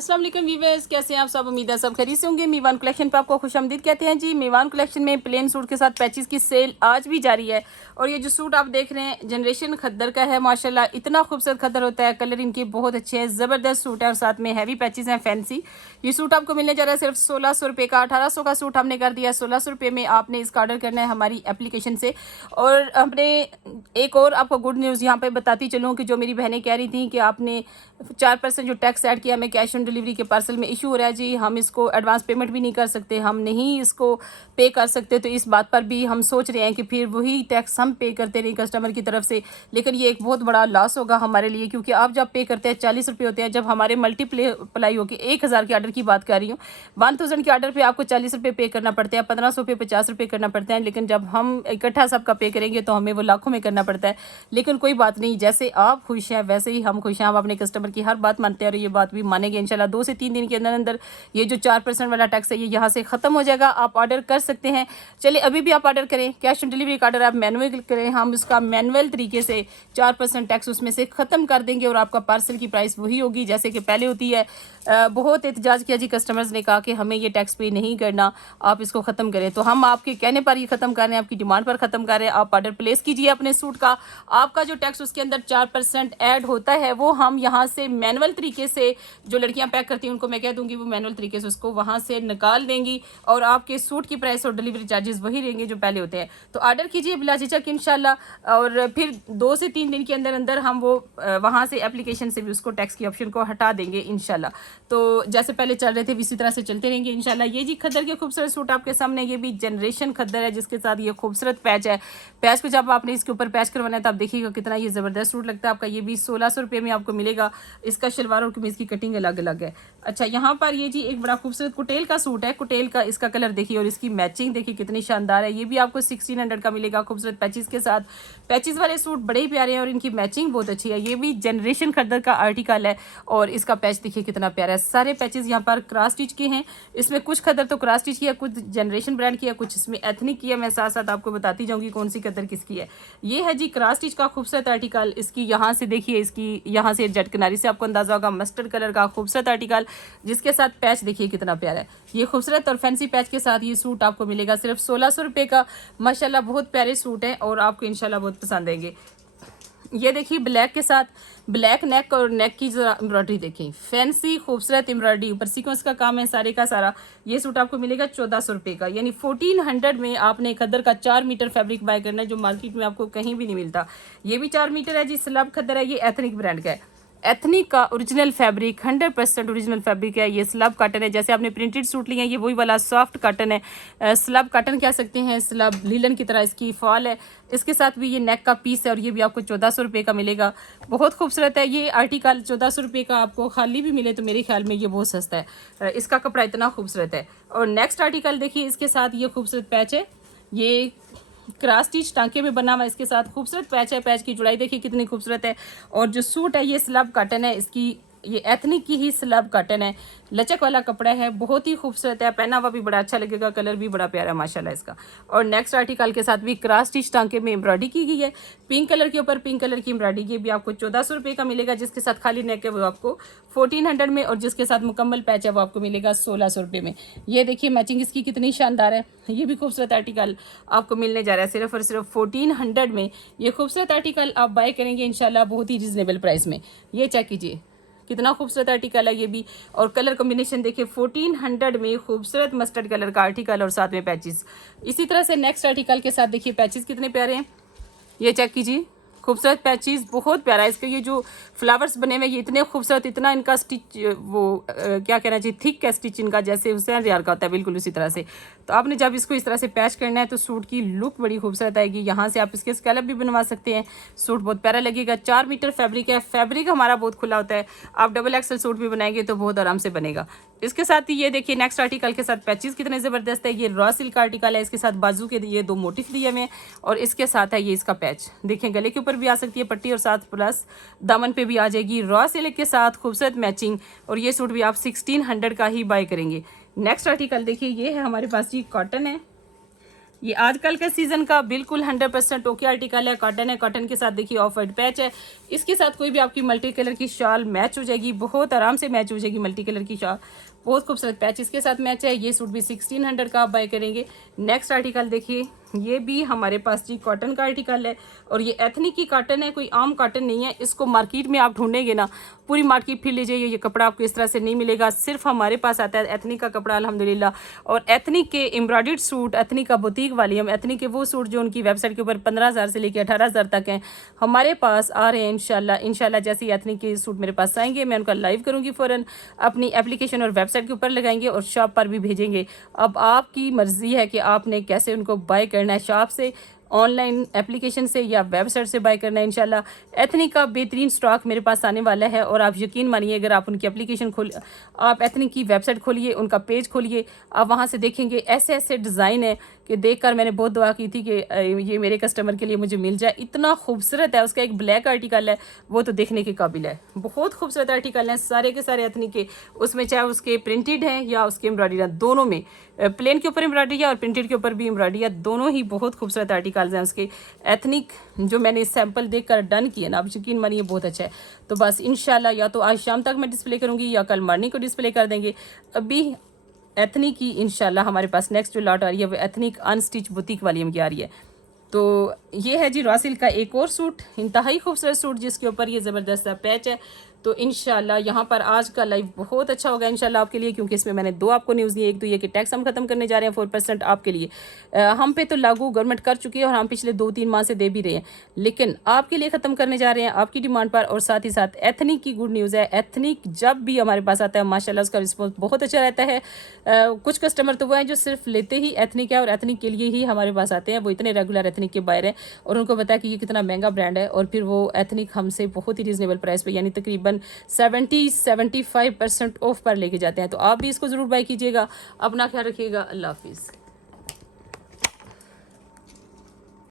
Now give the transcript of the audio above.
अस्सलाम वालेकुम वीवर्स, कैसे हैं आप सब। उम्मीद है सब खैरियत से होंगे। मीवान कलेक्शन पे आपको खुशामदीद कहते हैं जी। मीवान कलेक्शन में प्लेन सूट के साथ पैचेस की सेल आज भी जारी है। और ये जो सूट आप देख रहे हैं जनरेशन खद्दर का है। माशाल्लाह इतना खूबसूरत खद्दर होता है, कलर इनके बहुत अच्छे हैं, ज़बरदस्त सूट है और साथ में हैवी पैचेस हैं फैंसी। ये सूट आपको मिलने जा रहा है सिर्फ 1600 रुपये का। 1800 का सूट हमने कर दिया 1600 रुपये में। आपने इसका ऑर्डर करना है हमारी एप्लीकेशन से। और हमने एक और आपको गुड न्यूज़ यहाँ पे बताती चलूँ कि जो मेरी बहनें कह रही थी कि आपने 4% जो टैक्स ऐड किया, हमें कैश ऑन डिलीवरी के पार्सल में इशू हो रहा है जी, हम इसको एडवांस पेमेंट भी नहीं कर सकते, हम नहीं इसको पे कर सकते। तो इस बात पर भी हम सोच रहे हैं कि फिर वही टैक्स हम पे करते रहे कस्टमर की तरफ से, लेकिन ये एक बहुत बड़ा लॉस होगा हमारे लिए, क्योंकि आप जब पे करते हैं 40 रुपये होते हैं। जब हमारे मल्टीप्लाई होकर 1000 के ऑर्डर की बात कर रही हूँ, 1000 के ऑर्डर पर आपको 40 रुपये पे करना पड़ते हैं, 1500 पे 50 रुपये करना पड़ते हैं। लेकिन जब हम इकट्ठा सबका पे करेंगे तो हमें वो लाखों में करना पड़ता है। लेकिन कोई बात नहीं, जैसे आप खुश हैं वैसे ही हम खुश हैं। हम अपने कस्टमर की हर बात मानते हैं और ये बात भी मानेंगे इंशाल्लाह। 2 से 3 दिन के अंदर अंदर ये जो 4% वाला टैक्स है ये यहाँ से ख़त्म हो जाएगा। आप ऑर्डर कर सकते हैं। चलिए अभी भी आप ऑर्डर करें, कैश ऑन डिलीवरी का ऑर्डर आप मैनुअल करें, हम उसका मैनुअल तरीके से 4% टैक्स उसमें से ख़त्म कर देंगे और आपका पार्सल की प्राइस वही होगी जैसे कि पहले होती है। बहुत एहतजाज किया जी, कस्टमर्स ने कहा कि हमें ये टैक्स पे नहीं करना, आप इसको ख़त्म करें। तो हम आपके कहने पर ये ख़त्म कर रहे हैं, आपकी डिमांड पर ख़त्म कर रहे हैं। आप ऑर्डर प्लेस कीजिए अपने सूट का। आपका जो टैक्स उसके अंदर 4% ऐड होता है वो हम यहाँ से मैनुअल तरीके से, जो लड़कियां पैक करती हैं उनको मैं कह दूंगी वो मैनुअल तरीके से उसको वहाँ से निकाल देंगी और आपके सूट की प्राइस और डिलीवरी चार्जेस वही रहेंगे जो पहले होते हैं। तो ऑर्डर कीजिए बिला झिझक इंशाल्लाह। और फिर 2 से 3 दिन के अंदर अंदर हम वो वहाँ से एप्लीकेशन से भी उसको टैक्स की ऑप्शन को हटा देंगे इंशाल्लाह। तो जैसे पहले चल रहे थे इसी तरह से चलते रहेंगे इंशाल्लाह। ये जी खद्दर के खूबसूरत सूट आपके सामने, ये भी जनरेशन खद्दर है जिसके साथ ये खूबसूरत पैच है। पैच को जब आपने इसके ऊपर पैच करवाना है तो आप देखिएगा कितना ये ज़बरदस्त सूट लगता है आपका। ये भी 1600 रुपये में आपको मिलेगा। इसका शलवार और कमीज़ की कटिंग अलग अलग है। अच्छा, यहाँ पर ये जी एक बड़ा खूबसूरत कुटेल का सूट है। कुटेल का इसका कलर देखिए और इसकी मैचिंग देखिए कितनी शानदार है। ये भी आपको 1600 का मिलेगा खूबसूरत पैचेस के साथ। पैचेस वाले सूट बड़े ही प्यारे हैं और इनकी मैचिंग बहुत अच्छी है। ये भी जनरेशन खद्दर का आर्टिकल है और इसका पैच देखिए कितना प्यारा है। सारे पैचेस यहाँ पर क्रॉस स्टिच के हैं। इसमें कुछ खद्दर तो क्रॉस स्टिच किया, कुछ जनरेशन ब्रांड किया, कुछ इसमें एथनिक किया। मैं साथ साथ आपको बताती जाऊँगी कौन सी खद्दर किसकी है। ये है जी क्रॉस स्टिच का खूबसूरत आर्टिकल। इसकी यहाँ से देखिए, इसकी यहाँ से जट किनारी से आपको अंदाजा होगा, मस्टर्ड कलर का खूबसूरत आर्टिकल जिसके साथ पैच देखिए कितना प्यारा है। ये खूबसूरत और फैंसी पैच के साथ ये सूट आपको मिलेगा सिर्फ 1600 रुपये का। माशाल्लाह बहुत प्यारे सूट हैं और आपको इंशाल्लाह बहुत पसंद आएंगे। ये देखिए ब्लैक के साथ ब्लैक नेक और नेक की एम्ब्रॉयडरी देखिए, फैंसी खूबसूरत एम्ब्रॉयडरी, ऊपर सीक्वेंस का काम है सारे का सारा। ये सूट आपको मिलेगा 1400 रुपये का, यानी 1400 में आपने खद्दर का 4 मीटर फैब्रिक बाय करना है जो मार्केट में आपको कहीं भी नहीं मिलता। ये भी 4 मीटर है जी, स्लब खद्दर है। ये एथनिक ब्रांड का है। एथनिक का ओरिजिनल फैब्रिक 100% ओरिजिनल फैब्रिक है। ये स्लब कॉटन है। जैसे आपने प्रिंटेड सूट लिया है ये वही वाला सॉफ्ट कॉटन है। स्लब कॉटन कह सकते हैं, स्लब लीलन की तरह इसकी फॉल है। इसके साथ भी ये नेक का पीस है और ये भी आपको 1400 रुपये का मिलेगा। बहुत खूबसूरत है ये आर्टिकल। 1400 रुपये का आपको खाली भी मिले तो मेरे ख्याल में ये बहुत सस्ता है। इसका कपड़ा इतना खूबसूरत है। और नेक्स्ट आर्टिकल देखिए, इसके साथ ये खूबसूरत पैच है। ये क्रॉस स्टिच टांके में बना हुआ, इसके साथ खूबसूरत पैच है। पैच की जुड़ाई देखिए कितनी खूबसूरत है। और जो सूट है ये स्लब कॉटन है, इसकी ये एथनिक की ही स्लब कॉटन है। लचक वाला कपड़ा है, बहुत ही खूबसूरत है। पहना हुआ भी बड़ा अच्छा लगेगा, कलर भी बड़ा प्यारा है माशाल्लाह इसका। और नेक्स्ट आर्टिकल के साथ भी क्रॉस स्टिच टांके में एम्ब्रॉयडरी की गई है। पिंक कलर के ऊपर पिंक कलर की एम्ब्रॉयडरी। ये भी आपको 1400 रुपये का मिलेगा। जिसके साथ खाली नेक है वो आपको 1400 में और जिसके साथ मुकम्मल पैच है वो आपको मिलेगा 1600 रुपये में। ये देखिए मैचिंग इसकी कितनी शानदार है। ये भी खूबसूरत आर्टिकल आपको मिलने जा रहा है सिर्फ और सिर्फ 1400 में। ये खूबसूरत आर्टिकल आप बाय करेंगे इंशाल्लाह बहुत ही रिजनेबल प्राइस में। ये चेक कीजिए कितना खूबसूरत आर्टिकल है ये भी। और कलर कॉम्बिनेशन देखिए 1400 में खूबसूरत मस्टर्ड कलर का आर्टिकल और साथ में पैचेस। इसी तरह से नेक्स्ट आर्टिकल के साथ देखिए पैचेस कितने प्यारे हैं। ये चेक कीजिए खूबसूरत पैचेस, बहुत प्यारा है। इसके ये जो फ्लावर्स बने हुए ये इतने खूबसूरत, इतना इनका स्टिच वो क्या कहना चाहिए, थिक है स्टिच इनका, जैसे हुसैन रियार का होता है बिल्कुल उसी तरह से। तो आपने जब इसको इस तरह से पैच करना है तो सूट की लुक बड़ी खूबसूरत आएगी। यहाँ से आप इसके स्कैलप भी बनवा सकते हैं, सूट बहुत प्यारा लगेगा। 4 मीटर फैब्रिक है। फैब्रिक हमारा बहुत खुला होता है। आप डबल एक्सल सूट भी बनाएंगे तो बहुत आराम से बनेगा। इसके साथ ही ये देखिए नेक्स्ट आर्टिकल के साथ पैचेस कितने ज़बरदस्त है। ये रॉ सिल्क आर्टिकल है। इसके साथ बाजू के ये 2 मोटिफ दिए हुए हैं और इसके साथ है ये इसका पैच। देखिए गले के ऊपर भी आ सकती है पट्टी और साथ प्लस दामन पे भी आ जाएगी। रॉ सिल्क के साथ खूबसूरत मैचिंग और ये सूट भी आप 1600 का ही बाय करेंगे। नेक्स्ट आर्टिकल देखिए, ये है हमारे पास जी कॉटन है। ये आजकल का सीजन का बिल्कुल 100% ओके आर्टिकल है, कॉटन के साथ देखिए ऑफ वाइट पैच है। इसके साथ कोई भी आपकी मल्टी कलर की शॉल मैच हो जाएगी, बहुत आराम से मैच हो जाएगी मल्टी कलर की शॉल, बहुत खूबसूरत पैच इसके साथ मैच है। ये सूट भी 1600 का आप बाय करेंगे। नेक्स्ट आर्टिकल देखिए, ये भी हमारे पास जी कॉटन का आर्टिकल है और ये एथनिक की कॉटन है, कोई आम कॉटन नहीं है। इसको मार्केट में आप ढूंढेंगे ना, पूरी मार्केट फिर लीजिए, ये कपड़ा आपको इस तरह से नहीं मिलेगा, सिर्फ हमारे पास आता है एथनिक का कपड़ा अल्हम्दुलिल्लाह। और एथनिक के एम्ब्रॉयडर्ड सूट, एथनिक का बुटीक वाली, हम एथनिक के वो सूट जो उनकी वेबसाइट के ऊपर 15,000 से लेकर 18,000 तक हैं, हमारे पास आ रहे हैं इंशाल्लाह। जैसे ही एथनिक के सूट मेरे पास आएंगे, मैं उनका लाइव करूँगी, फ़ौरन अपनी एप्लीकेशन और वेबसाइट के ऊपर लगाएंगे और शॉप पर भी भेजेंगे। अब आपकी मर्ज़ी है कि आपने कैसे उनको बाय करना है, शॉप से, ऑनलाइन एप्लीकेशन से या वेबसाइट से बाय करना है। इंशाल्लाह एथनिक का बेहतरीन स्टॉक मेरे पास आने वाला है और आप यकीन मानिए, अगर आप उनकी एप्लीकेशन आप एथनिक की वेबसाइट खोलिए, उनका पेज खोलिए, आप वहाँ से देखेंगे ऐसे ऐसे डिज़ाइन है कि देखकर मैंने बहुत दुआ की थी कि ये मेरे कस्टमर के लिए मुझे मिल जाए। इतना खूबसूरत है। उसका एक ब्लैक आर्टिकल है, वो तो देखने के काबिल है। बहुत खूबसूरत आर्टिकल हैं सारे के सारे एथनिक के, उसमें चाहे उसके प्रिंटेड हैं या उसके एम्ब्रॉयडरी हैं, दोनों में प्लेन के ऊपर एम्ब्रॉयडरी है और प्रिंटेड के ऊपर भी एम्ब्रॉयडरी है, दोनों ही बहुत खूबसूरत आर्टिकल्स हैं उसके। एथनिक जो मैंने सैंपल देखकर डन किया ना, आप यकीन मानिए बहुत अच्छा है। तो बस इंशाल्लाह या तो आज शाम तक मैं डिस्प्ले करूँगी या कल मॉर्निंग को डिस्प्ले कर देंगे। अभी एथनिक की इंशाल्लाह हमारे पास नेक्स्ट जो लॉट आ रही है वो एथनिक अनस्टिच बुटीक वाली हम की आ रही है। तो ये है जी रॉसिल का एक और सूट, इंतहाई खूबसूरत सूट जिसके ऊपर ये ज़बरदस्त सा पैच है। तो इंशाल्लाह यहाँ पर आज का लाइव बहुत अच्छा होगा इंशाल्लाह आपके लिए, क्योंकि इसमें मैंने दो आपको न्यूज़ दी है। एक तो ये कि टैक्स हम खत्म करने जा रहे हैं 4% आपके लिए, हम पे तो लागू गवर्नमेंट कर चुकी है और हम पिछले 2-3 माह से दे भी रहे हैं, लेकिन आपके लिए ख़त्म करने जा रहे हैं आपकी डिमांड पर। और साथ ही साथ एथनिक की गुड न्यूज़ है, एथनिक जब भी हमारे पास आता है माशाल्लाह उसका रिस्पॉन्स बहुत अच्छा रहता है। कुछ कस्टमर तो वो हैं जो सिर्फ लेते ही एथनिक है और एथनिक के लिए ही हमारे पास आते हैं, वो इतने रेगुलर एथनिक के बायर हैं और उनको पता है कि ये कितना महंगा ब्रांड है, और फिर वो एथनिक हमसे बहुत ही रीज़नेबल प्राइस पे, यानी तकरीबन 70-75% ऑफ पर लेके जाते हैं। तो आप भी इसको ज़रूर बाय कीजिएगा। अपना ख्याल रखिएगा। अल्लाह हाफिज़।